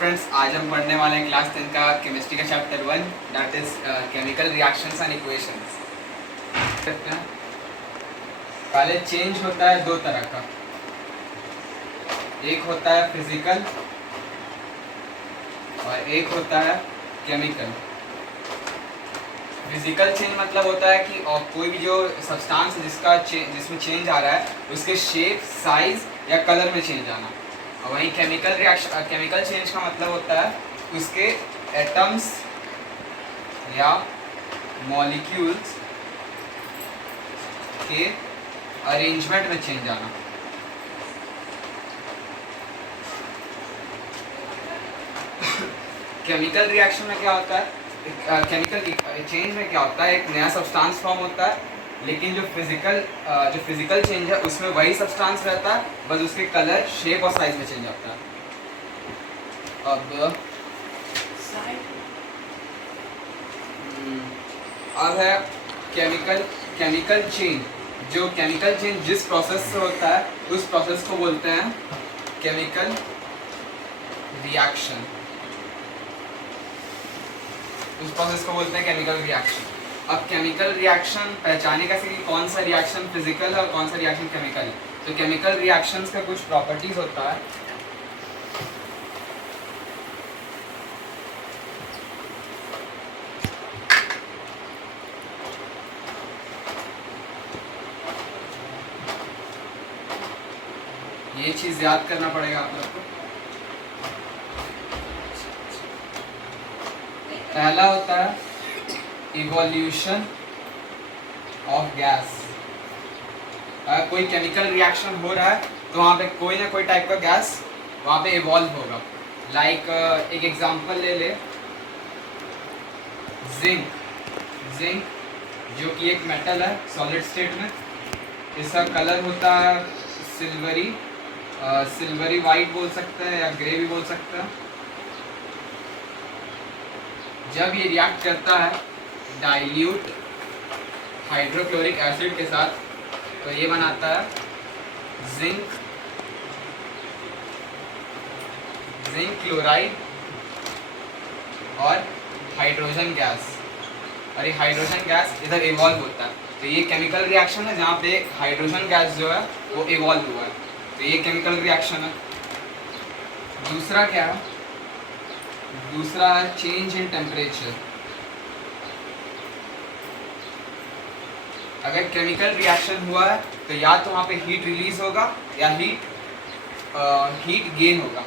Friends, आज हम पढ़ने वाले हैं क्लास 10 का केमिस्ट्री का chapter 1 that is chemical reactions and equations. पहले चेंज होता है दो तरह का, एक होता है फिजिकल और एक होता है केमिकल। फिजिकल चेंज मतलब होता है कि कोई भी जो सब्सटेंस है जिसमें चेंज आ रहा है उसके शेप, साइज या कलर में चेंज आना। और वहीं केमिकल चेंज का मतलब होता है उसके एटम्स या मॉलिक्यूल्स के अरेंजमेंट में चेंज आना। केमिकल रिएक्शन में क्या होता है, केमिकल चेंज में क्या होता है, एक नया सब्सटेंस फॉर्म होता है, लेकिन जो फिजिकल चेंज है उसमें वही सब्सटेंस रहता है, बस उसके कलर, शेप और साइज में चेंज आता है। अब है केमिकल चेंज। जो केमिकल चेंज जिस प्रोसेस से होता है उस प्रोसेस को बोलते हैं केमिकल रिएक्शन। उस प्रोसेस को बोलते हैं केमिकल रिएक्शन। अब केमिकल रिएक्शन पहचाने कैसे कि कौन सा रिएक्शन फिजिकल है और कौन सा रिएक्शन केमिकल है। तो केमिकल रिएक्शंस का कुछ प्रॉपर्टीज होता है। ये चीज याद करना पड़ेगा आप लोग को। पहला होता है इवोल्यूशन ऑफ गैस। अगर कोई केमिकल रिएक्शन हो रहा है तो वहाँ पे कोई ना कोई टाइप का गैस वहाँ पे इवॉल्व होगा। लाइक एक एग्जांपल ले ले, जिंक जो कि एक मेटल है सॉलिड स्टेट में। इसका कलर होता है सिल्वरी वाइट बोल सकते हैं या ग्रे भी बोल सकते हैं। जब ये रिएक्ट करता है डाइल्यूट हाइड्रोक्लोरिक एसिड के साथ तो ये बनाता है जिंक क्लोराइड और हाइड्रोजन गैस। और ये हाइड्रोजन गैस इधर इवॉल्व होता है। तो ये केमिकल रिएक्शन है जहाँ पे हाइड्रोजन गैस जो है वो इवॉल्व हुआ है। तो ये केमिकल रिएक्शन है। दूसरा क्या है? दूसरा है चेंज इन टेम्परेचर। अगर केमिकल रिएक्शन हुआ है तो या तो वहाँ पे हीट रिलीज होगा या हीट गेन होगा।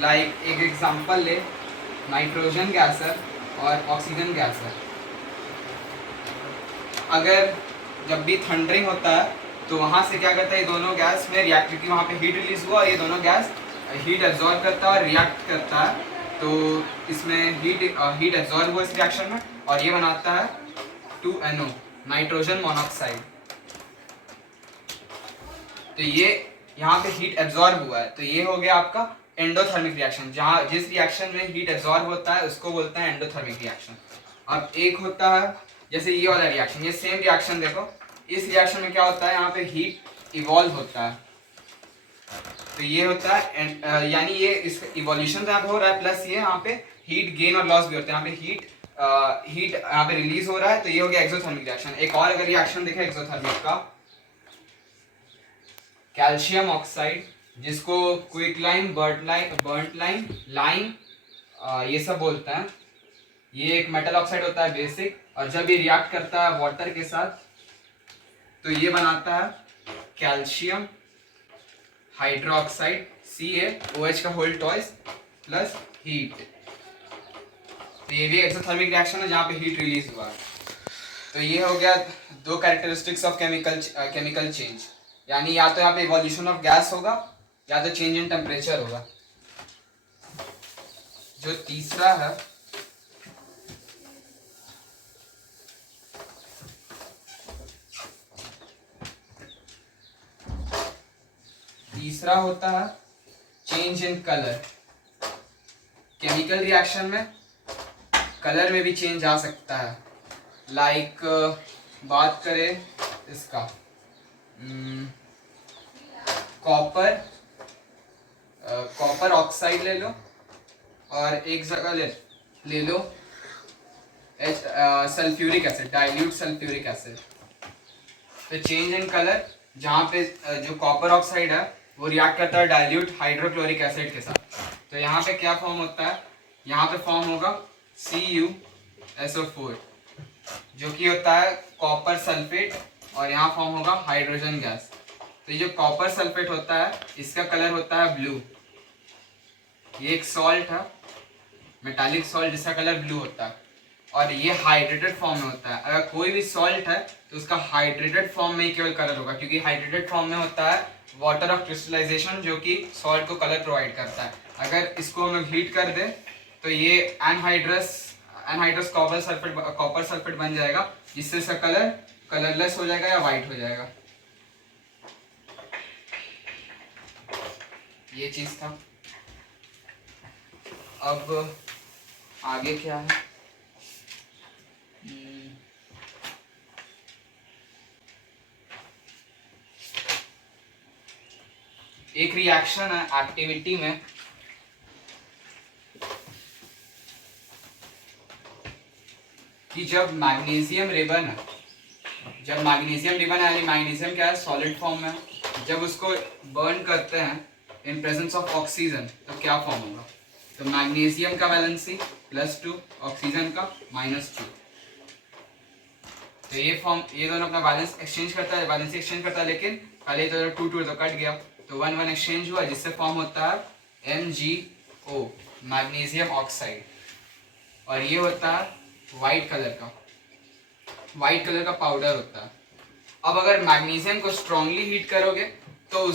लाइक एक एग्जांपल ले, नाइट्रोजन गैस है और ऑक्सीजन गैस है। अगर जब भी थंडरिंग होता है तो वहाँ से क्या करता है, ये दोनों गैस में रिएक्ट, क्योंकि वहाँ पे हीट रिलीज हुआ और ये दोनों गैस हीट एब्जॉर्ब करता है और रिएक्ट करता है। तो इसमें हीट एब्जॉर्ब हुआ इस रिएक्शन में और ये बनाता है 2NO, नाइट्रोजन मोनोऑक्साइड। तो ये यहाँ पे हीट एब्जॉर्ब हुआ है तो ये हो गया आपका एंडोथर्मिक रिएक्शन। जहाँ जिस रिएक्शन में हीट एब्जॉर्ब होता है उसको बोलते हैं एंडोथर्मिक रिएक्शन। अब एक होता है जैसे ये वाला रिएक्शन, ये सेम रिएक्शन देखो, इस रिएक्शन में क्या होता है, यहाँ पे हीट इवॉल्व होता है। तो ये होता है यानी ये इसका इवोल्यूशन तो यहाँ पे हो रहा है, प्लस ये यहाँ पे हीट गेन और लॉस भी होता है। यहाँ पे हीट यहाँ पे रिलीज हो रहा है तो ये हो गया एक्सोथर्मिक रिएक्शन। एक और अगर रिएक्शन देखें एक्सोथर्मिक का, कैल्शियम ऑक्साइड जिसको क्विक लाइम, बर्nt लाइम ये सब बोलते हैं। ये एक मेटल ऑक्साइड होता है बेसिक, और जब ये रिएक्ट करता है वाटर के साथ तो ये बनाता है कैल्शियम हाइड्रोक्साइड CaOH का होल टॉइस प्लस हीट। तो ये भी एक्सोथर्मिक रिएक्शन है जहाँ पे हीट रिलीज हुआ है। तो ये हो गया दो कैरेक्टरिस्टिक्स ऑफ केमिकल चेंज, यानी या तो यहाँ पे इवोल्यूशन ऑफ गैस होगा या तो चेंज इन टेम्परेचर होगा। जो तीसरा है होता है change in colour. Chemical reaction में कलर में भी चेंज आ सकता है। लाइक बात करें इसका, कॉपर कॉपर ऑक्साइड ले लो और एक जगह ले लो sulphuric acid, dilute sulphuric acid. तो चेंज इन कलर, जहाँ पे जो कॉपर ऑक्साइड है वो रिएक्ट करता है डाइल्यूट हाइड्रोक्लोरिक एसिड के साथ। तो यहाँ पे क्या फॉर्म होता है, यहाँ पे फॉर्म होगा CuSO4 जो कि होता है कॉपर सल्फेट, और यहाँ फॉर्म होगा हाइड्रोजन गैस। तो ये जो कॉपर सल्फेट होता है इसका कलर होता है ब्लू। ये एक सॉल्ट है, मेटालिक सॉल्ट जिसका कलर ब्लू होता है, और ये हाइड्रेटेड फॉर्म में होता है। अगर कोई भी सॉल्ट है तो उसका हाइड्रेटेड फॉर्म में ही केवल कलर होगा, क्योंकि हाइड्रेटेड फॉर्म में होता है वाटर ऑफ क्रिस्टलाइजेशन जो कि सॉल्ट को कलर प्रोवाइड करता है। अगर इसको हम हीट कर दें तो ये एनहाइड्रस कॉपर सल्फेट बन जाएगा, जिससे इसका कलर कलरलेस हो जाएगा या वाइट हो जाएगा। ये चीज था। अब आगे क्या है, एक रिएक्शन है एक्टिविटी में कि जब मैग्नीशियम रिबन है यानी मैग्नीशियम क्या है, सॉलिड फॉर्म में, जब उसको बर्न करते हैं इन प्रेजेंस ऑफ ऑक्सीजन तो क्या फॉर्म होगा। तो मैग्नीशियम का वैलेंसी +2, ऑक्सीजन का -2। तो ये दोनों अपना वैलेंसी एक्सचेंज करता है, लेकिन पहले तो 2 तो कट गया, तो 1 एक्सचेंज हुआ, जिससे फॉर्म होता है MgO, मैग्नीशियम ऑक्साइड। और ये होता है वाइट कलर का पाउडर होता है। अब अगर मैग्नीशियम को स्ट्रांगली हीट करोगे तो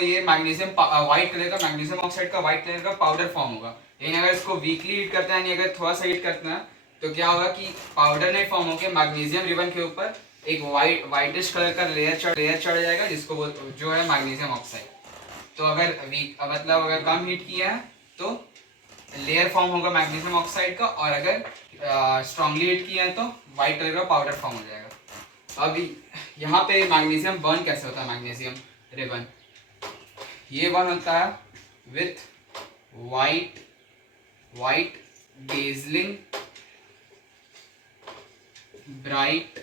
ये मैग्नीशियम वाइट कलर का, मैग्नीशियम ऑक्साइड का वाइट कलर का पाउडर फॉर्म होगा। लेकिन अगर इसको वीकली हीट करते हैं, यानी अगर थोड़ा सा हीट करते हैं, तो क्या होगा कि पाउडर नहीं फॉर्म होकर मैग्नीशियम रिबन के ऊपर एक वाइटिश कलर का लेयर चढ़ जाएगा, जिसको जो है मैग्नीशियम ऑक्साइड। तो अगर कम हीट किया है तो लेयर फॉर्म होगा मैग्नीशियम ऑक्साइड का, और अगर स्ट्रांगली हीट किया है तो वाइट कलर का पाउडर फॉर्म हो जाएगा। अब यहाँ पे मैग्नीशियम बर्न कैसे होता है, मैग्नीशियम रिबन ये बर्न होता है with white dazzling bright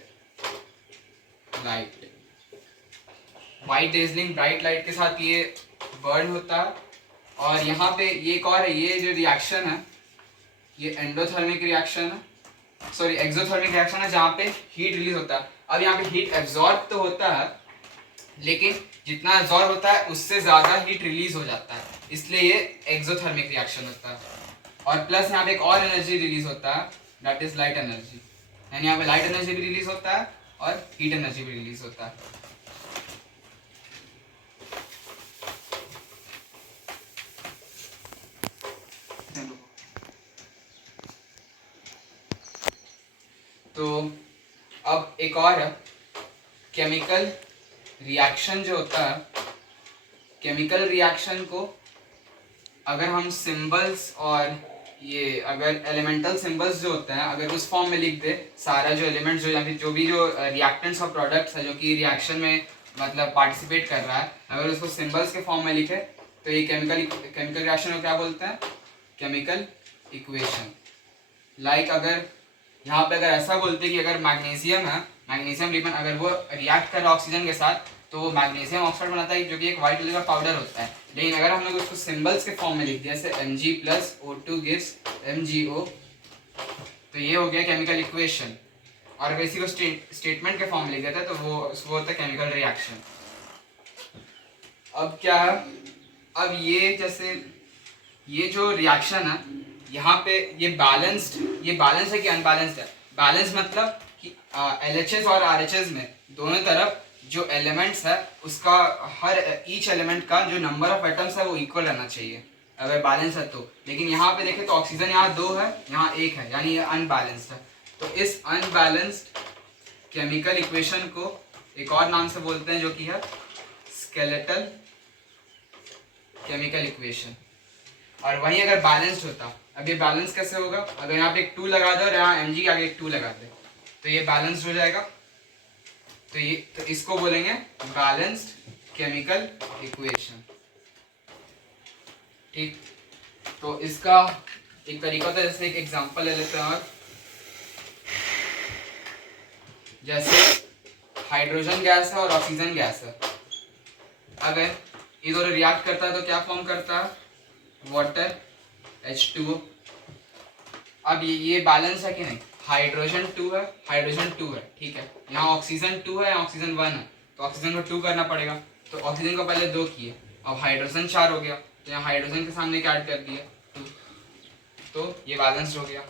light के साथ ये बर्न होता है। और यहाँ पे ये एक और है, ये जो रिएक्शन है ये एक्सोथर्मिक रिएक्शन है, जहाँ पे हीट रिलीज होता है। अब यहाँ पे हीट एब्जॉर्ब तो होता है, लेकिन जितना एब्जॉर्ब होता है उससे ज्यादा हीट रिलीज हो जाता है, इसलिए ये एक्सोथर्मिक रिएक्शन होता है। और प्लस यहाँ पे एक और एनर्जी रिलीज होता है, दैट इज लाइट एनर्जी। यानी यहाँ पे लाइट एनर्जी भी रिलीज होता है और हीट एनर्जी भी रिलीज होता है। तो अब एक और है केमिकल रिएक्शन जो होता है। केमिकल रिएक्शन को अगर हम सिंबल्स और ये अगर एलिमेंटल सिंबल्स जो होते हैं अगर उस फॉर्म में लिख दे, सारा जो एलिमेंट्स जो या फिर जो भी जो रिएक्टेंट्स और प्रोडक्ट्स है जो कि रिएक्शन में मतलब पार्टिसिपेट कर रहा है, अगर उसको सिंबल्स के फॉर्म में लिखे तो ये केमिकल रिएक्शन को क्या बोलते हैं, केमिकल इक्वेशन। लाइक अगर यहाँ पे अगर ऐसा बोलते कि अगर मैग्नीशियम रिबन अगर वो रिएक्ट कर रहा है ऑक्सीजन के साथ तो वो मैग्नीशियम ऑक्साइड बनाता है, जो कि एक वाइट कलर का पाउडर होता है। लेकिन अगर हम लोग उसको सिंबल्स के फॉर्म में लिख दिया, जैसे Mg+O2 gives MgO, तो ये हो गया केमिकल इक्वेशन। और अगर इसी को स्टेटमेंट के फॉर्म में लिख देता है तो वो होता है केमिकल रिएक्शन। अब क्या है, अब ये जैसे ये जो रिएक्शन है यहाँ पे ये बैलेंस है कि अनबैलेंस्ड है। बैलेंस मतलब कि LHS और RHS में दोनों तरफ जो एलिमेंट्स है उसका हर ईच एलिमेंट का जो नंबर ऑफ एटम्स है वो इक्वल रहना चाहिए अगर बैलेंस है तो। लेकिन यहाँ पे देखें तो ऑक्सीजन यहाँ 2 है, यहाँ 1 है, यानी ये अनबैलेंस्ड है। तो इस अनबैलेंस्ड केमिकल इक्वेशन को एक और नाम से बोलते हैं जो कि है स्केलेटल केमिकल इक्वेशन। और वही अगर बैलेंस्ड होता, अब ये बैलेंस कैसे होगा, अगर यहाँ पे एक 2 लगा दो और यहाँ Mg के आगे एक 2 लगा दे तो ये बैलेंस्ड हो जाएगा। तो इसको बोलेंगे बैलेंस्ड केमिकल इक्वेशन। ठीक। तो इसका एक तरीका होता है, जैसे एक एग्जांपल ले लेते हैं। और जैसे हाइड्रोजन गैस है और ऑक्सीजन गैस है, अगर ये दोनों रिएक्ट करता है तो क्या फॉर्म करता है? Water, H2O। अब ये बैलेंस है कि नहीं? हाइड्रोजन 2 है, हाइड्रोजन 2 है, ठीक है। यहाँ ऑक्सीजन 2 है, ऑक्सीजन 1 है, तो ऑक्सीजन को 2 करना पड़ेगा। तो ऑक्सीजन को पहले 2 किए, अब हाइड्रोजन 4 हो गया, तो यहाँ हाइड्रोजन के सामने क्या ऐड कर दिया? 2। तो ये बैलेंस हो गया।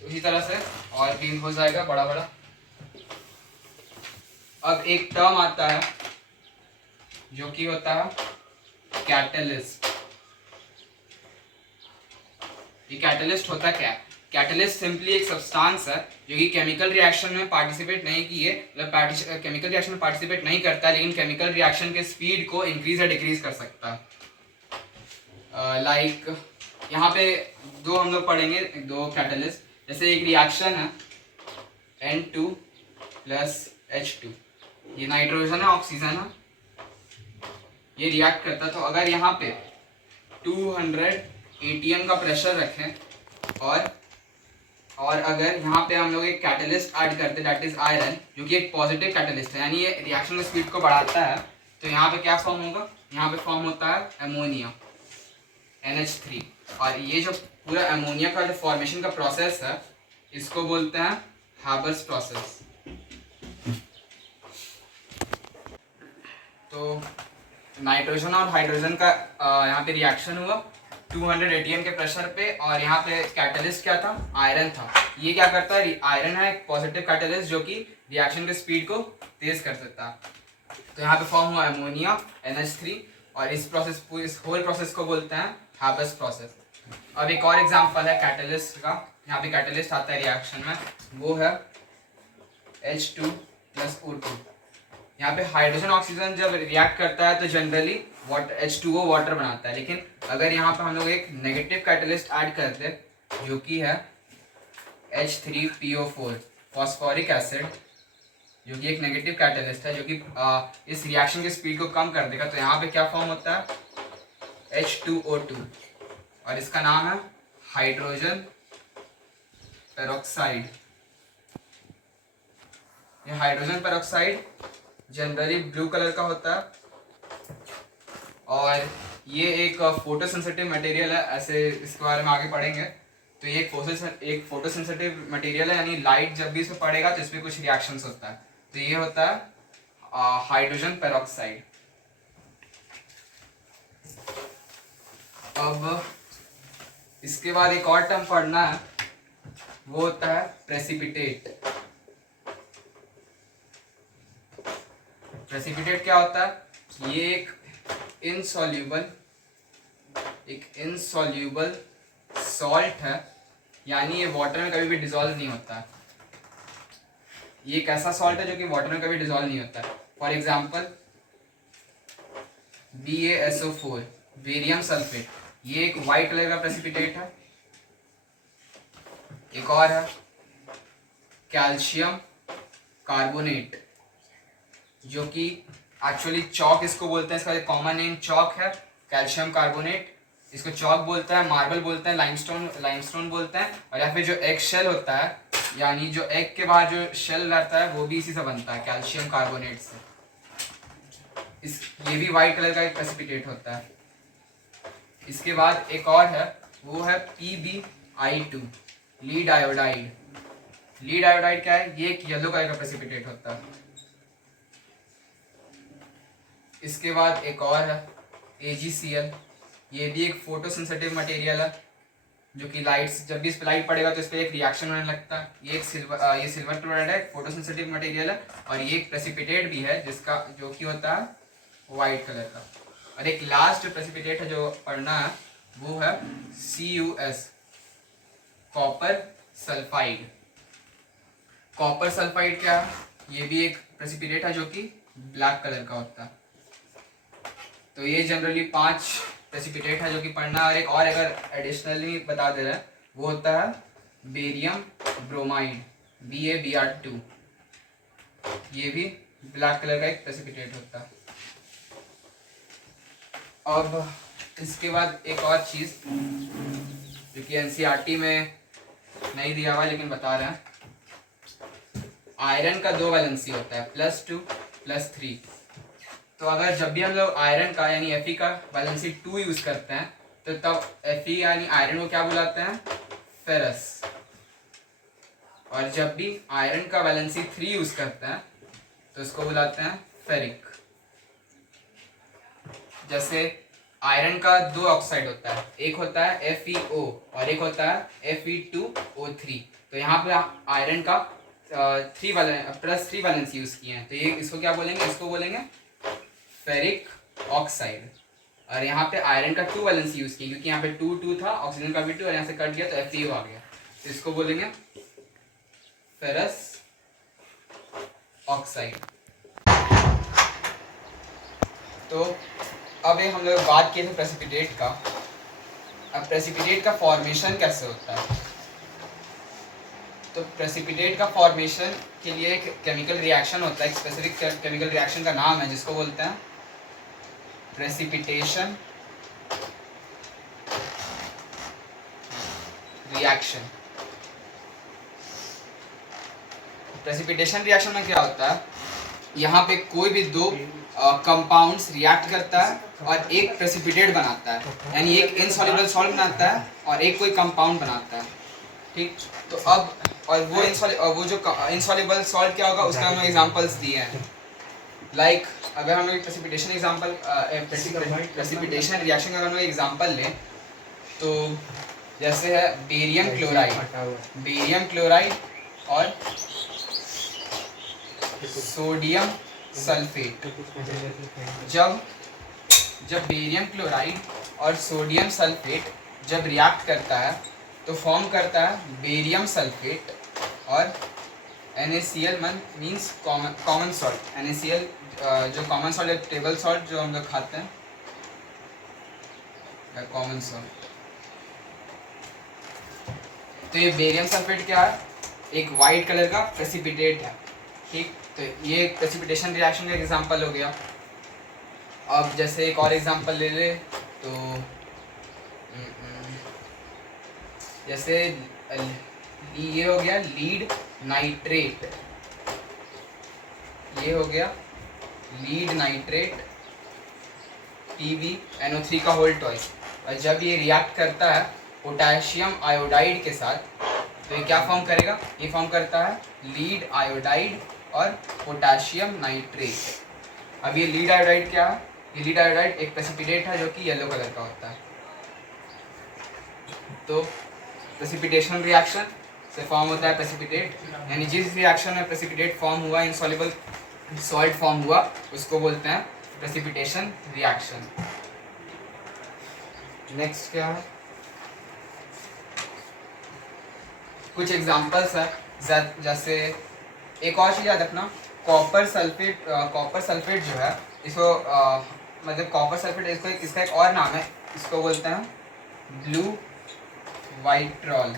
तो इसी तरह से और भी हो जाएगा बड़ा बड़ा। अब एक टर्म आता है जो कि होता है कैटलिस्ट। ये कैटलिस्ट होता क्या है? कैटलिस्ट सिंपली एक सब्सटेंस है जो कि केमिकल रिएक्शन में पार्टिसिपेट नहीं किए, मतलब केमिकल रिएक्शन में पार्टिसिपेट नहीं करता, लेकिन केमिकल रिएक्शन के स्पीड को इंक्रीज या डिक्रीज कर सकता है। लाइक यहाँ पे दो हम लोग पढ़ेंगे, दो कैटलिस्ट। जैसे एक रिएक्शन है N2 प्लस H2, ये नाइट्रोजन है, ऑक्सीजन है, ये रिएक्ट करता है। तो अगर यहाँ पे 200 ATM का प्रेशर रखें और अगर यहाँ पे हम लोग एक कैटलिस्ट ऐड करते हैं, दैट इज आयरन, जो कि एक पॉजिटिव कैटलिस्ट है, यानी ये रिएक्शन की स्पीड को बढ़ाता है, तो यहाँ पे क्या फॉर्म होगा? यहाँ पे फॉर्म होता है अमोनिया, NH3। और ये जो पूरा अमोनिया का जो फॉर्मेशन का प्रोसेस है, इसको बोलते हैं हैबर्स प्रोसेस। तो नाइट्रोजन और हाइड्रोजन का यहाँ पे रिएक्शन हुआ 200 ATM के प्रेशर पे, और यहाँ पे कैटलिस्ट क्या था? आयरन था। ये क्या करता है? आयरन है एक पॉजिटिव कैटलिस्ट जो कि रिएक्शन के स्पीड को तेज कर सकता है। तो यहाँ पे फॉर्म हुआ अमोनिया, NH3, और इस होल प्रोसेस को बोलते हैं हैबर्स प्रोसेस। अब एक और एग्जांपल है कैटलिस्ट का। यहाँ पे कैटलिस्ट आता है रिएक्शन में, वो है H2 प्लस O2। यहाँ पे हाइड्रोजन ऑक्सीजन जब रिएक्ट करता है तो जनरली H2O वाटर बनाता है, लेकिन अगर यहाँ पे हम लोग एक नेगेटिव कैटलिस्ट ऐड करते हैं जो कि है H3PO4 फॉस्फोरिक एसिड, जो कि एक नेगेटिव कैटलिस्ट है जो कि इस रिएक्शन की स्पीड को कम कर देगा, तो यहाँ पे क्या फॉर्म होता है? H2O2, और इसका नाम है हाइड्रोजन पेरोक्साइड। ये hydrogen peroxide generally blue colour का होता है, और ये एक फोटोसेंसिटिव मटेरियल है। ऐसे इसके बारे में आगे पढ़ेंगे। तो ये एक फोटोसेंसिटिव मटेरियल है, यानी लाइट जब भी इस पर पड़ेगा तो इस पर कुछ रिएक्शंस होता है। तो ये होता है हाइड्रोजन पेरोक्साइड। अब इसके बाद एक और टर्म पढ़ना है, वो होता है प्रेसिपिटेट। प्रेसिपिटेट क्या होता है? ये एक इनसॉल्यूबल सॉल्ट है, यानी ये वाटर में कभी भी डिसॉल्व नहीं होता है। ये एक ऐसा सॉल्ट है जो कि वाटर में कभी डिसॉल्व नहीं होता है। For example BaSO4, barium sulphate, ये एक वाइट कलर का प्रेसिपिटेट है। एक और है कैल्शियम कार्बोनेट, जो कि एक्चुअली चौक इसको बोलते हैं, इसका एक कॉमन नेम चौक है, कैल्शियम कार्बोनेट। इसको चौक बोलता है, मार्बल बोलते हैं, लाइमस्टोन बोलते हैं। और या फिर जो एग शेल होता है, यानी जो एग के बाद जो शेल रहता है, वो भी इसी से बनता है, कैल्शियम कार्बोनेट से। ये भी वाइट कलर का एक प्रेसिपिटेट होता है। इसके बाद एक और है, वो है PbI2, lead iodide. Lead iodide क्या है? ये एक येलो कलर का प्रेसिपिटेट होता है। इसके बाद एक और है AgCl, ये भी एक फोटोसेंसिटिव मटेरियल है, जो कि लाइट्स जब भी इस पर लाइट पड़ेगा तो इस पर एक रिएक्शन होने लगता है। ये सिल्वर क्लोराइड है, फोटोसेंसिटिव मटेरियल है, और ये एक प्रेसिपिटेट भी है जिसका जो कि होता है वाइट कलर का। और एक लास्ट प्रेसिपिटेट है जो पढ़ना है, वो है CuS, copper sulphide. Copper sulphide क्या है? ये भी एक प्रेसिपिटेट है जो कि ब्लैक कलर का होता है। तो ये जनरली 5 प्रेसिपिटेट है जो कि पढ़ना है। और एक और अगर एडिशनली बता दे रहे हैं, वो होता है बेरियम ब्रोमाइड, BaBr2, ये भी ब्लैक कलर का एक प्रेसिपिटेट होता है। अब इसके बाद एक और चीज़ जो कि एनसीईआरटी में नहीं दिया हुआ लेकिन बता रहे हैं, आयरन का 2 वैलेंसी होता है, +2 +3। तो अगर जब भी हम लोग आयरन का यानी Fe का वैलेंसी 2 यूज करते हैं तो तब Fe यानी आयरन को क्या बुलाते हैं, फेरस। और जब भी आयरन का वैलेंसी 3 यूज करते हैं तो इसको बुलाते हैं फेरिक। जैसे आयरन का 2 ऑक्साइड होता है, एक होता है FeO और एक होता है Fe2O3। तो यहाँ पे आयरन का +3 वैलेंसी यूज किए हैं, तो ये इसको क्या बोलेंगे, इसको बोलेंगे फेरिक ऑक्साइड। और यहाँ पे आयरन का 2 वैलेंसी यूज किया क्योंकि यहाँ पे 2 था, ऑक्सीजन का भी 2 और यहाँ से कट गया तो FeO आ गया, तो इसको बोलेंगे फेरस ऑक्साइड। तो अब ये हम लोग बात किए थे प्रेसिपिटेट का। अब प्रेसिपिटेट का फॉर्मेशन कैसे होता है, तो प्रेसिपिटेट का फॉर्मेशन के लिए एक केमिकल रिएक्शन होता है, एक स्पेसिफिक केमिकल रिएक्शन का नाम है जिसको बोलते हैं प्रेसिपिटेशन रिएक्शन। प्रेसिपिटेशन रिएक्शन में क्या होता है, यहाँ पे कोई भी 2 कंपाउंड्स रिएक्ट करता है और एक प्रेसिपिटेट बनाता है, यानी एक इनसॉल्युबल सॉल्ट बनाता है और एक कोई कंपाउंड बनाता है, ठीक। तो अब और वो जो इनसॉल्युबल सॉल्ट क्या होगा उसका हमने एग्जांपल्स दिए हैं। लाइक अगर हम लोग प्रेसिपिटेशन रिएक्शन का हम लोग एग्जांपल लें तो जैसे है बेरियम क्लोराइड और सोडियम सल्फेट। जब बेरियम क्लोराइड और सोडियम सल्फेट जब रिएक्ट करता है तो फॉर्म करता है बेरियम सल्फेट और NaCl means common salt. NaCl जो कॉमन सॉल्ट है, टेबल सॉल्ट जो हम लोग खाते हैं, कॉमन सॉल्ट। तो ये बेरियम सल्फेट क्या है, एक वाइट कलर का प्रेसिपिटेट है, ठीक। तो ये प्रेसिपिटेशन रिएक्शन का एग्जांपल हो गया। अब जैसे एक और एग्जांपल ले ले तो जैसे ये हो गया लीड नाइट्रेट, ये हो गया लीड नाइट्रेट PbNO3 का होल टॉइस। और जब ये रिएक्ट करता है पोटेशियम आयोडाइड के साथ तो ये क्या फॉर्म करेगा, ये फॉर्म करता है लीड आयोडाइड और पोटेशियम नाइट्रेट। अब ये लीड आयोडाइड क्या है, ये लीड आयोडाइड एक प्रेसिपिटेट है जो कि येलो कलर का होता है। तो प्रेसिपिटेशन रिएक्शन से फॉर्म होता है प्रेसिपिटेट, यानी जिस रिएक्शन में प्रेसिपिटेट फॉर्म हुआ, इनसॉल्युबल सॉल्ट फॉर्म हुआ, उसको बोलते हैं प्रेसिपिटेशन रिएक्शन। नेक्स्ट क्या है, कुछ एग्जांपल्स है। जैसे एक और चीज़ याद रखना, कॉपर सल्फेट जो है इसको मतलब कॉपर सल्फेट इसको इसका एक और नाम है, इसको बोलते हैं ब्लू वाइट्रॉल।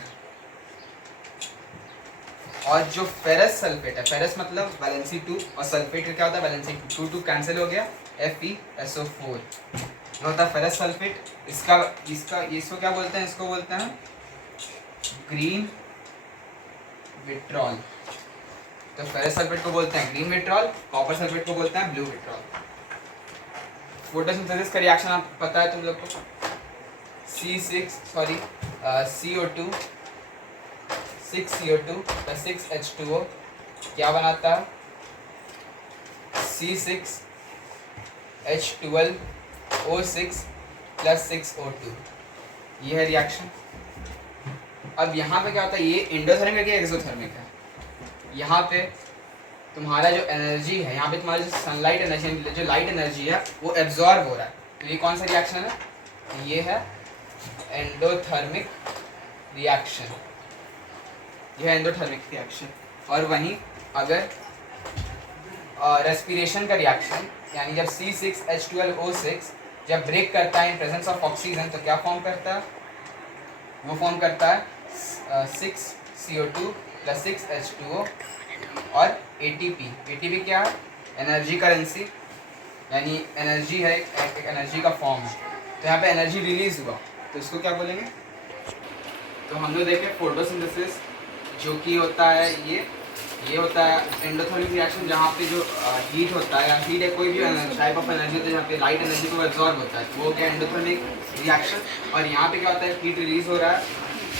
और जो फेरस सल्फेट है, फेरस मतलब वैलेंसी 2 और सल्फेट क्या होता है वैलेंसी 2 कैंसिल हो गया, FeSO4 होता है फेरस सल्फेट। इसको क्या बोलते हैं, इसको बोलते हैं ग्रीन विट्रॉल। तो फेरस सल्फेट को बोलते हैं ग्रीन विट्रॉल, कॉपर सल्फेट को बोलते हैं ब्लू विट्रॉल। फोटोसिंथेसिस का रिएक्शन आप पता है तुम लोग को, CO2 6CO2 + 6H2O क्या बनाता है, C6H12O6 + 6O2। ये है रिएक्शन। अब यहाँ पे क्या होता है, ये एंडोथर्मिक है, एक्सोथर्मिक है। यहाँ पे तुम्हारा जो एनर्जी है, यहाँ पे तुम्हारा जो सनलाइट एनर्जी, जो लाइट एनर्जी है वो एब्जॉर्ब हो रहा है। तो ये कौन सा रिएक्शन है, ये है एंडोथर्मिक रिएक्शन, यह है एंडोथर्मिक रिएक्शन। और वहीं अगर रेस्पिरेशन का रिएक्शन, यानी जब C6H12O6 जब ब्रेक करता है इन प्रेजेंस ऑफ ऑक्सीजन तो क्या फॉर्म करता है, वो फॉर्म करता है 6CO2 + 6H2O और ATP। ATP क्या है, एनर्जी करेंसी, यानी एनर्जी है, एक एनर्जी का फॉर्म है। तो यहाँ पे एनर्जी रिलीज हुआ, तो इसको क्या बोलेंगे? तो हम लोग देखें फोटोसिंथेसिस, जो कि होता है ये होता है एंडोथर्मिक रिएक्शन, जहाँ पे जो हीट होता है या हीट है कोई भी टाइप ऑफ एनर्जी होता है जहाँ पे लाइट एनर्जी को एब्जॉर्ब होता है, वो क्या एंडोथर्मिक रिएक्शन। और यहाँ पे क्या होता है, हीट रिलीज हो रहा है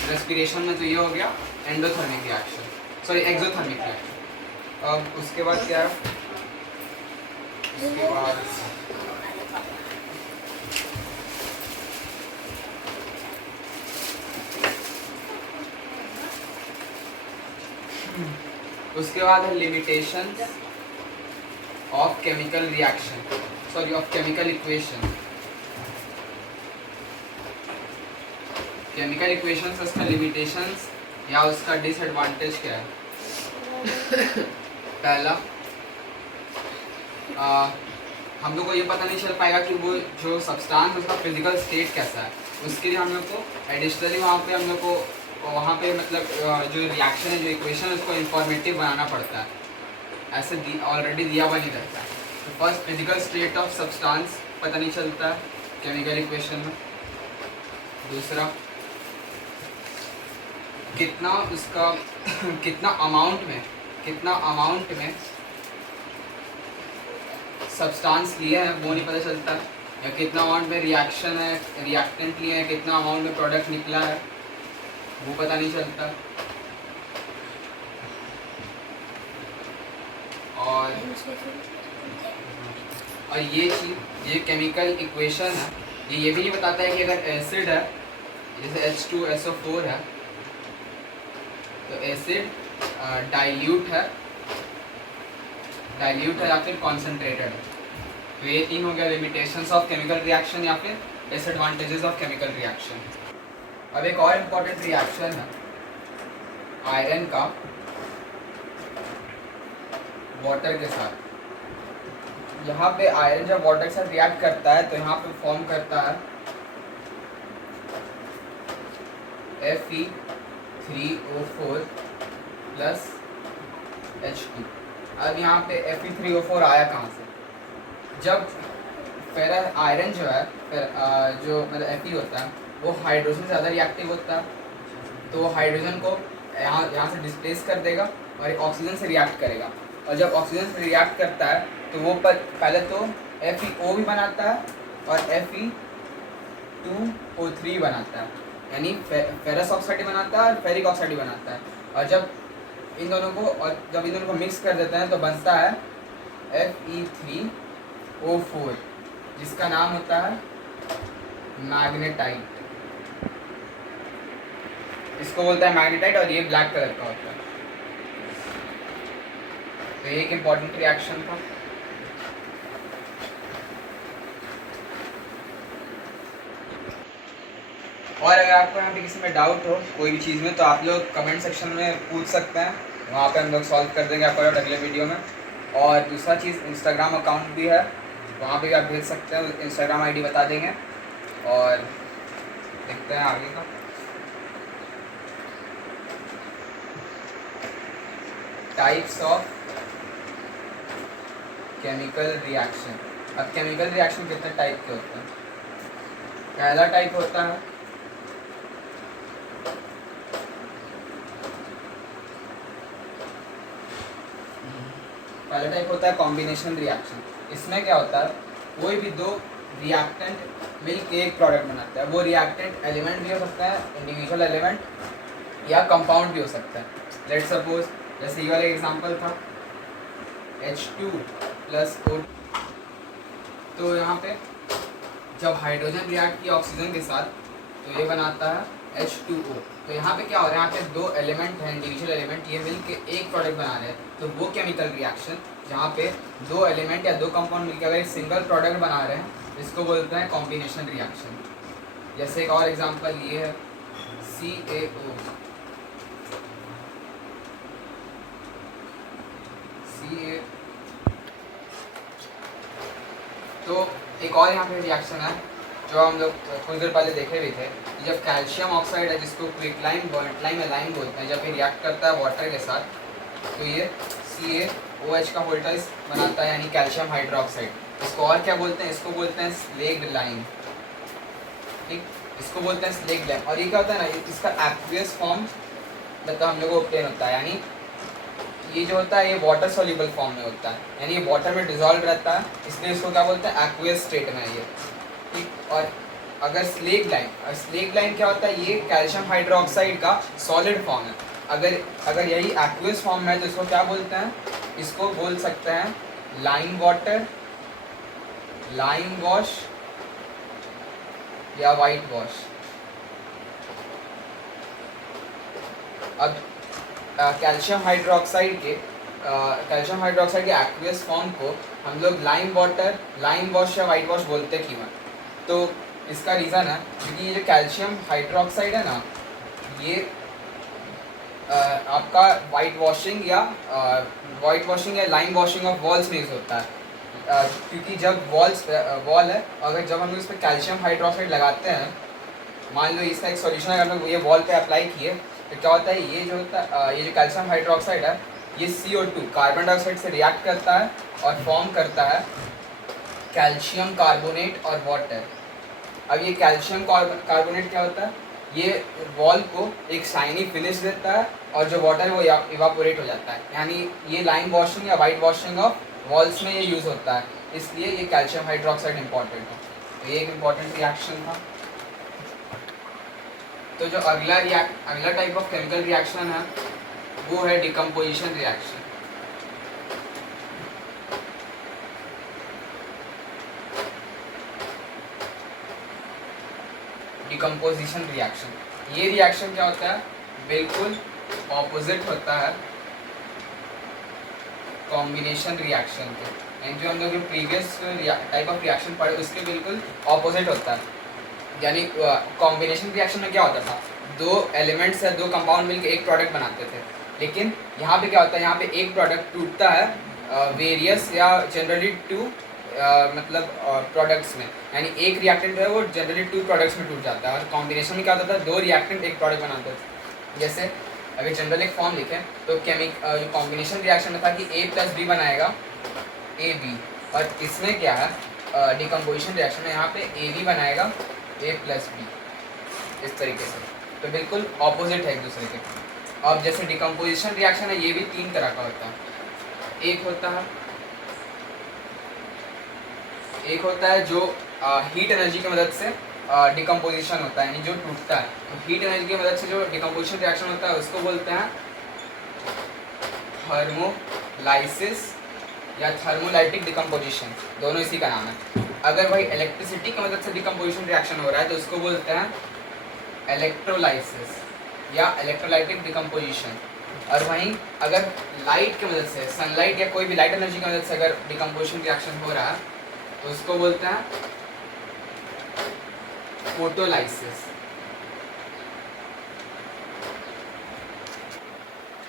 रेस्पिरेशन में, तो ये हो गया endothermic reaction, sorry exothermic reaction. अब उसके बाद क्या है, उसके बाद है limitations of chemical reaction, sorry of chemical equation. Chemical equation से उसका लिमिटेशंस या उसका डिसएडवांटेज क्या है? पहला, हम लोग को ये पता नहीं चल पाएगा कि वो जो सब्सटेंस उसका फिजिकल स्टेट कैसा है। उसके लिए हम लोग को एडिशनली वहाँ पे मतलब जो रिएक्शन है, जो इक्वेशन है, उसको इंफॉर्मेटिव बनाना पड़ता है, ऐसे ऑलरेडी दिया हुआ नहीं रहता है। तो first physical state of substance पता नहीं चलता है केमिकल इक्वेशन में। दूसरा, कितना उसका कितना अमाउंट में सब्सटेंस लिया है वो नहीं पता चलता, या कितना अमाउंट में रिएक्शन है, रिएक्टेंट लिया है, कितना अमाउंट में प्रोडक्ट निकला है वो पता नहीं चलता। और ये चीज़, ये केमिकल इक्वेशन है, ये भी नहीं बताता है कि अगर एसिड है, जैसे H2SO4 है, तो एसिड डाइल्यूट है या फिर कॉन्सेंट्रेटेड है। तो ये तीन हो गया लिमिटेशंस ऑफ केमिकल रिएक्शन या फिर डिसएडवांटेजेस ऑफ केमिकल रिएक्शन। अब एक और इम्पॉर्टेंट रिएक्शन है आयरन का वाटर के साथ। यहाँ पे आयरन जब वाटर के साथ रिएक्ट करता है तो यहाँ पे फॉर्म करता है Fe3O4 प्लस H2। अब यहाँ पे Fe3O4 आया कहाँ से? जब फेरस आयरन जो है, जो मतलब Fe होता है, वो हाइड्रोजन से ज़्यादा रिएक्टिव होता है, तो वो हाइड्रोजन को यहाँ से डिस्प्लेस कर देगा और ऑक्सीजन से रिएक्ट करेगा। और जब ऑक्सीजन से रिएक्ट करता है तो वो पहले तो FeO भी बनाता है और Fe2O3 बनाता है, यानी फेरस ऑक्साइड बनाता है और फेरिक ऑक्साइड बनाता है। और जब इन दोनों को मिक्स कर देते हैं तो बनता है Fe3O4, जिसका नाम होता है मैग्नेटाइट। इसको बोलता है मैग्नेटाइट, और ये ब्लैक कलर का होता है। तो ये एक इम्पॉर्टेंट रिएक्शन था। और अगर आपको यहाँ पे किसी में डाउट हो कोई भी चीज़ में, तो आप लोग कमेंट सेक्शन में पूछ सकते हैं, वहाँ पे हम लोग सॉल्व कर देंगे आपको अगले वीडियो में। और दूसरा चीज़, इंस्टाग्राम अकाउंट भी है, वहाँ पे भी आप भेज सकते हैं, इंस्टाग्राम आईडी बता देंगे। और देखते हैं आगे का। Types of chemical reaction. अब केमिकल रिएक्शन कितने टाइप के होते हैं? पहला टाइप होता है कॉम्बिनेशन रिएक्शन। इसमें क्या होता है, कोई भी दो रिएक्टेंट मिलकर एक प्रोडक्ट बनाता है। वो रिएक्टेंट एलिमेंट भी हो सकता है, इंडिविजुअल एलिमेंट, या कंपाउंड भी हो सकता है। लेट्स सपोज, जैसे ये वाला एग्जांपल था H2+O। तो यहाँ पे जब हाइड्रोजन रिएक्ट किया ऑक्सीजन के साथ तो ये बनाता है H2O। तो यहाँ पे क्या हो रहा है, यहाँ पे दो एलिमेंट हैं, इंडिविजुअल एलिमेंट, ये मिलकर एक प्रोडक्ट बना रहे हैं। तो वो केमिकल रिएक्शन जहाँ पे दो एलिमेंट या दो कंपाउंड मिलकर अगर एक सिंगल प्रोडक्ट बना रहे हैं, इसको बोलते हैं कॉम्बिनेशन रिएक्शन। जैसे एक और एग्जांपल ये है CaO। तो एक और यहाँ पे रिएक्शन है जो हम लोग कुछ देर पहले देखे भी थे। जब कैल्शियम ऑक्साइड है, जिसको क्विकलाइम बॉन्डलाइम एलाइन बोलते हैं, जब ये रिएक्ट करता है वाटर के साथ, तो ये CaOH का वोल्टेज बनाता है, यानी कैल्शियम हाइड्रोक्साइड। इसको और क्या बोलते हैं? इसको बोलते हैं स्लेग्ड लाइम। ठीक, इसको बोलते हैं स्लेक ग्लैम। और ये क्या होता है ना, इसका एक्वियस फॉर्म मतलब हम लोग को ऑब्टेन होता है, यानी ये जो होता है ये वाटर सॉल्युबल फॉर्म में होता है, यानी ये वाटर में डिजॉल्व रहता है, इसलिए इसको क्या बोलते हैं, एक्वियस स्टेट में है ये। ठीक, और अगर स्लेक लाइन क्या होता है, ये कैल्शियम हाइड्रोक्साइड का सॉलिड फॉर्म है। अगर यही एक्वियस फॉर्म में है तो इसको क्या बोलते हैं, इसको बोल सकते हैं लाइम वाटर, लाइम वॉश या वाइट वॉश। अब कैल्शियम हाइड्रोक्साइड के एक्वियस फॉर्म को हम लोग लाइम वाटर, लाइम वॉश या वाइट वॉश बोलते क्यों हैं? तो इसका रीज़न है क्योंकि ये जो कैल्शियम हाइड्रोक्साइड है ना, ये आपका वाइट वॉशिंग या लाइम वॉशिंग ऑफ वॉल्स में यूज़ होता है। क्योंकि जब वॉल है, अगर जब हम लोग इस पर कैल्शियम हाइड्रोक्साइड लगाते हैं, मान लो इसका एक सॉल्यूशन अगर हम लोग ये वॉल पे अप्लाई किए तो क्या होता है, ये जो कैल्शियम हाइड्रोक्साइड है ये CO2 कार्बन डाइऑक्साइड से रिएक्ट करता है और फॉर्म करता है कैल्शियम कार्बोनेट और वाटर। अब ये कैल्शियम कार्बोनेट क्या होता है, ये वॉल को एक शाइनी फिनिश देता है और जो वाटर है वो इवापोरेट हो जाता है, यानी ये लाइम वॉशिंग या वाइट वॉशिंग ऑफ वॉल्स में ये यूज़ होता है, इसलिए ये कैल्शियम हाइड्रोक्साइड इंपॉर्टेंट है। तो ये एक इम्पॉर्टेंट रिएक्शन था। तो जो अगला टाइप ऑफ केमिकल रिएक्शन है वो है डिकम्पोजिशन रिएक्शन। डिकम्पोजिशन रिएक्शन, ये रिएक्शन क्या होता है, बिल्कुल ऑपोजिट होता है कॉम्बिनेशन रिएक्शन के, यानी जो हम लोग प्रीवियस टाइप ऑफ रिएक्शन पढ़े उसके बिल्कुल ऑपोजिट होता है। यानी कॉम्बिनेशन रिएक्शन में क्या होता था, दो एलिमेंट्स है, दो कंपाउंड मिलकर एक प्रोडक्ट बनाते थे, लेकिन यहाँ पे क्या होता है, यहाँ पे एक प्रोडक्ट टूटता है वेरियस या जनरली टू मतलब प्रोडक्ट्स में, यानी एक रिएक्टेंट है वो जनरली 2 प्रोडक्ट्स में टूट जाता है। और कॉम्बिनेशन में क्या होता था, 2 रिएक्टेंट एक प्रोडक्ट बनाते थे। जैसे अगर जनरल एक फॉर्म लिखें तो जो कॉम्बिनेशन रिएक्शन में था कि A + B बनाएगा AB, और इसमें क्या है डिकम्पोजिशन रिएक्शन में यहाँ पे AB बनाएगा A + B, इस तरीके से। तो बिल्कुल ऑपोजिट है एक दूसरे के। अब जैसे डिकम्पोजिशन रिएक्शन है ये भी 3 तरह का होता है। एक होता है जो हीट एनर्जी की मदद से डिकम्पोजिशन होता है, यानी जो टूटता है, तो हीट एनर्जी की मदद से जो डिकम्पोजिशन रिएक्शन होता है उसको बोलते हैं थर्मोलाइसिस या थर्मोलाइटिक डिकम्पोजिशन, दोनों इसी का नाम है। अगर भाई इलेक्ट्रिसिटी की मदद से डिकम्पोजिशन रिएक्शन हो रहा है तो उसको बोलते हैं इलेक्ट्रोलाइसिस या इलेक्ट्रोलाइटिक डिकम्पोजिशन। और वहीं अगर लाइट की मदद से, सनलाइट या कोई भी लाइट एनर्जी की मदद से अगर डिकम्पोजिशन रिएक्शन हो रहा है तो उसको बोलते हैं फोटोलाइसिस।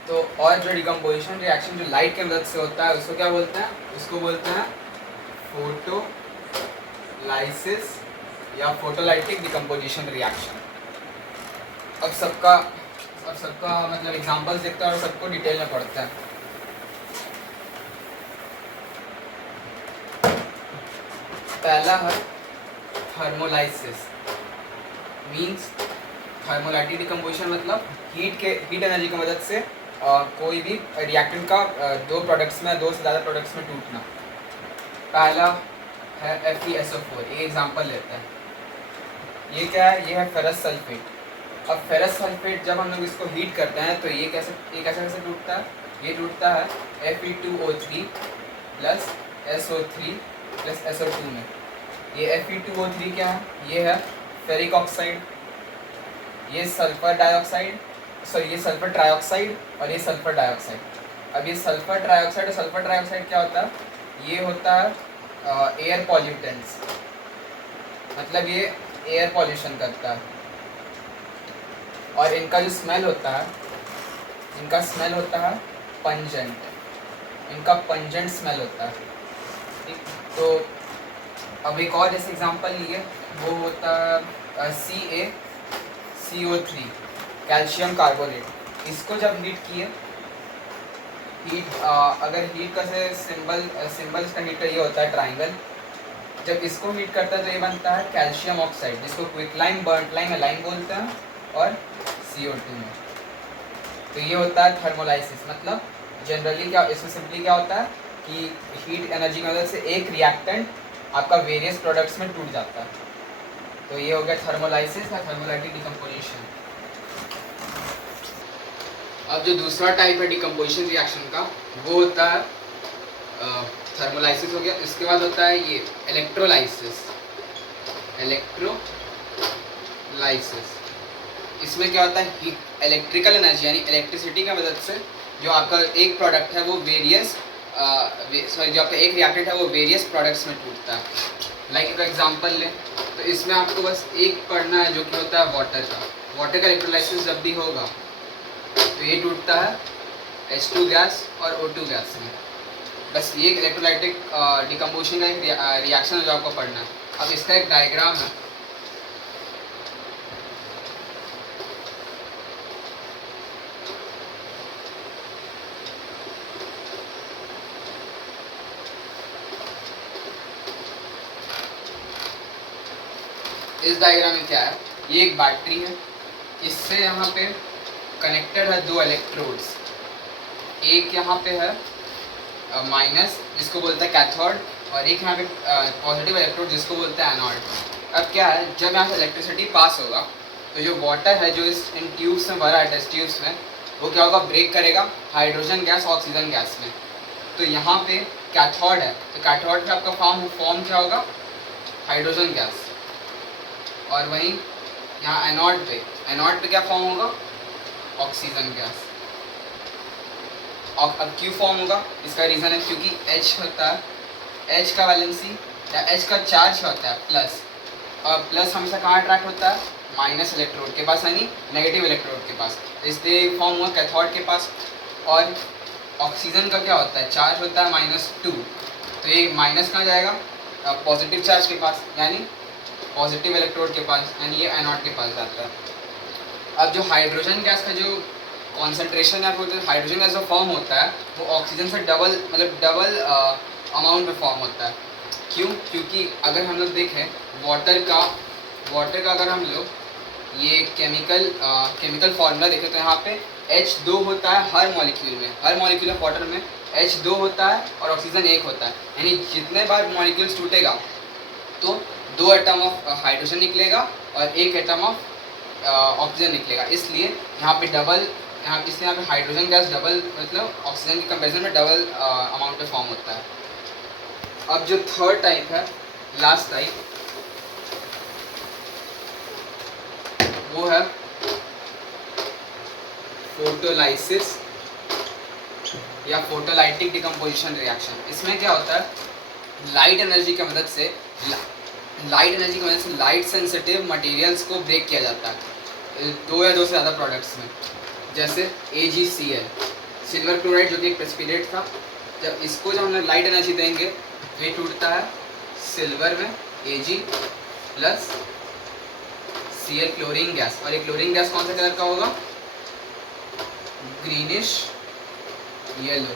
तो और जो डिकम्पोजिशन रिएक्शन जो लाइट की मदद से होता है उसको क्या बोलते हैं, उसको बोलते हैं फोटोलाइसिस या फोटोलाइटिक डिकम्पोजिशन रिएक्शन। अब सबका मतलब एग्जांपल्स देखते हैं और सबको डिटेल में पढ़ते हैं। पहला है थर्मोलाइसिस, मींस थर्मोलाइटिक डिकम्पोजिशन मतलब हीट एनर्जी की मदद से कोई भी रिएक्टेंट का 2 प्रोडक्ट्स में, 2 से ज़्यादा प्रोडक्ट्स में टूटना। पहला है FeSO4, एक एग्जांपल लेते हैं। ये क्या है, ये है फेरस सल्फेट। अब फेरस सल्फेट जब हम लोग इसको हीट करते हैं तो ये कैसे टूटता है, ये टूटता है Fe2O3 + SO3 + SO2 में। ये Fe2O3 क्या है, ये है फेरिक ऑक्साइड, ये सल्फर ट्राइऑक्साइड और ये सल्फर डाइऑक्साइड। अब ये सल्फर ट्राइऑक्साइड क्या होता है, ये होता है एयर पॉल्यूटेंट्स, मतलब ये एयर पॉल्यूशन करता है। और इनका जो स्मेल होता है, इनका स्मेल होता है पंजेंट, इनका पंजेंट स्मेल होता है। ठीक, तो अब एक और जैसे एग्जांपल लिए वो होता है CaCO3 कैल्शियम कार्बोनेट। इसको जब हीट किए, अगर हीट का से सिंबल इसका हीट का ये होता है ट्राइंगल, जब इसको हीट करता है तो ये बनता है कैल्शियम ऑक्साइड, जिसको क्विकलाइम, बर्नटलाइम या लाइम बोलते हैं, और CO2 में। तो ये होता है थर्मोलाइसिस। मतलब जनरली क्या, इसमें सिंपली क्या होता है कि हीट एनर्जी की मदद से एक रिएक्टेंट आपका वेरियस प्रोडक्ट्स में टूट जाता है। तो ये हो गया थर्मोलाइसिस या थर्मोलाइटिक डिकम्पोजिशन। अब जो दूसरा टाइप है डिकम्पोजिशन रिएक्शन का, वो होता है थर्मोलाइसिस हो गया। इसके बाद होता है ये इलेक्ट्रोलाइसिस। इलेक्ट्रोलाइसिस इसमें क्या होता है, इलेक्ट्रिकल एनर्जी यानी इलेक्ट्रिसिटी की मदद से जो आपका एक प्रोडक्ट है वो वेरियस जो आपका एक रिएक्टेंट है वो वेरियस प्रोडक्ट्स में टूटता है। लाइक एक एग्जांपल लें तो इसमें आपको बस एक पढ़ना है जो कि होता है वाटर का। वाटर का इलेक्ट्रोलाइसिस जब भी होगा तो ये टूटता है H2 गैस और O2 गैस में। बस ये इलेक्ट्रोलाइटिक डिकम्पोजिशन का एक रिएक्शन है जो आपको पढ़ना है। अब इसका एक डायग्राम है। इस डायग्राम में क्या है, ये एक बैटरी है, इससे यहाँ पे कनेक्टेड है दो इलेक्ट्रोड्स। एक यहाँ पे है माइनस जिसको बोलते हैं कैथोड, और एक यहाँ पे पॉजिटिव इलेक्ट्रोड जिसको बोलते हैं एनोड। अब क्या है, जब यहाँ से इलेक्ट्रिसिटी पास होगा तो जो वाटर है जो इन ट्यूब्स में भरा है, टेस्ट ट्यूब्स में, वो क्या होगा, ब्रेक करेगा हाइड्रोजन गैस ऑक्सीजन गैस में। तो यहाँ पे कैथोड है, तो कैथोड पे आपका फॉर्म क्या होगा, हाइड्रोजन गैस। और वहीं यहाँ एनोड पे क्या फॉर्म होगा, ऑक्सीजन गैस। और अब क्यों फॉर्म होगा, इसका रीज़न है क्योंकि H होता है, H का वैलेंसी या H का चार्ज होता है प्लस, और प्लस हमेशा कहाँ अट्रैक्ट होता है, माइनस इलेक्ट्रोड के पास यानी नेगेटिव इलेक्ट्रोड के पास। इसलिए फॉर्म हुआ कैथोड के पास। और ऑक्सीजन का क्या होता है, चार्ज होता है -2, तो ये माइनस कहाँ जाएगा, पॉजिटिव चार्ज के पास यानी पॉजिटिव इलेक्ट्रोड के पास, यानी ये एनोड के पास जाता है। अब जो हाइड्रोजन गैस का जो कॉन्सेंट्रेशन है, वो जो हाइड्रोजन गैस जो फॉर्म होता है वो ऑक्सीजन से डबल अमाउंट में फॉर्म होता है। क्यों, क्योंकि अगर हम लोग देखें वाटर का अगर हम लोग ये केमिकल फार्मूला देखें तो यहाँ पे H2 होता है हर मॉलिक्यूल ऑफ वाटर में H2 होता है और ऑक्सीजन 1 होता है। यानी जितने बार मॉलिक्यूल्स टूटेगा तो 2 एटम ऑफ हाइड्रोजन निकलेगा और 1 एटम ऑफ ऑक्सीजन निकलेगा। इसलिए यहाँ पे हाइड्रोजन गैस डबल, मतलब ऑक्सीजन के कंपैरिजन में डबल अमाउंट में फॉर्म होता है। अब जो थर्ड टाइप है, लास्ट टाइप, वो है फोटोलाइसिस या फोटोलाइटिक डिकम्पोजिशन रिएक्शन। इसमें क्या होता है, लाइट एनर्जी की मदद से लाइट सेंसिटिव मटेरियल्स को ब्रेक किया जाता है 2 या 2 से ज़्यादा प्रोडक्ट्स में। जैसे AgCl, सिल्वर क्लोराइड जो कि एक प्रेसिपिटेट था, जब हम लोग लाइट एनर्जी देंगे तो ये टूटता है सिल्वर में Ag plus Cl chlorine gas. और ये क्लोरीन गैस कौन सा कलर का होगा, ग्रीनिश येलो।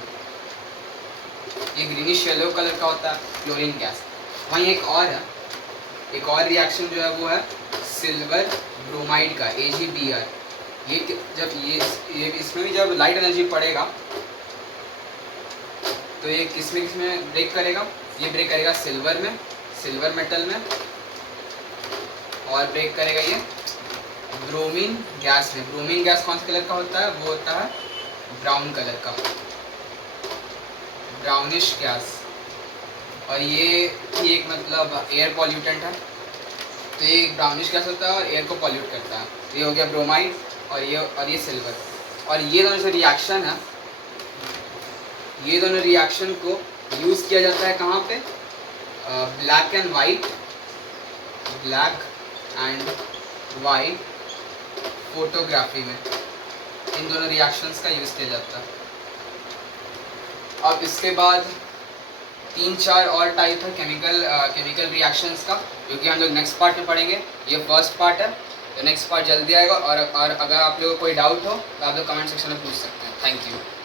ये ग्रीनिश येलो कलर का होता है क्लोरीन गैस। वहीं एक और रिएक्शन जो है वो है सिल्वर ब्रोमाइड का AgBr। ये जब ये इसमें भी जब लाइट एनर्जी पड़ेगा तो ये किसमें ब्रेक करेगा, ये ब्रेक करेगा सिल्वर मेटल में, और ब्रेक करेगा ये ब्रोमीन गैस में। ब्रोमीन गैस कौन से कलर का होता है, वो होता है ब्राउन कलर का, ब्राउनिश गैस। और ये एक मतलब एयर पॉल्यूटेंट है, तो ये ब्राउनिश गैस होता है और एयर को पॉल्यूट करता है। ये हो गया ब्रोमाइड और ये सिल्वर। और ये दोनों जो रिएक्शन है, ये दोनों रिएक्शन को यूज़ किया जाता है कहाँ पे, ब्लैक एंड वाइट फोटोग्राफी में इन दोनों रिएक्शंस का यूज़ किया जाता है। अब इसके बाद 3-4 और टाइप है केमिकल रिएक्शंस का, जो कि हम लोग नेक्स्ट पार्ट में पढ़ेंगे। ये फर्स्ट पार्ट है, तो नेक्स्ट पार्ट जल्दी आएगा। और अगर आप लोगों को कोई डाउट हो तो आप लोग कमेंट सेक्शन में पूछ सकते हैं। Thank you.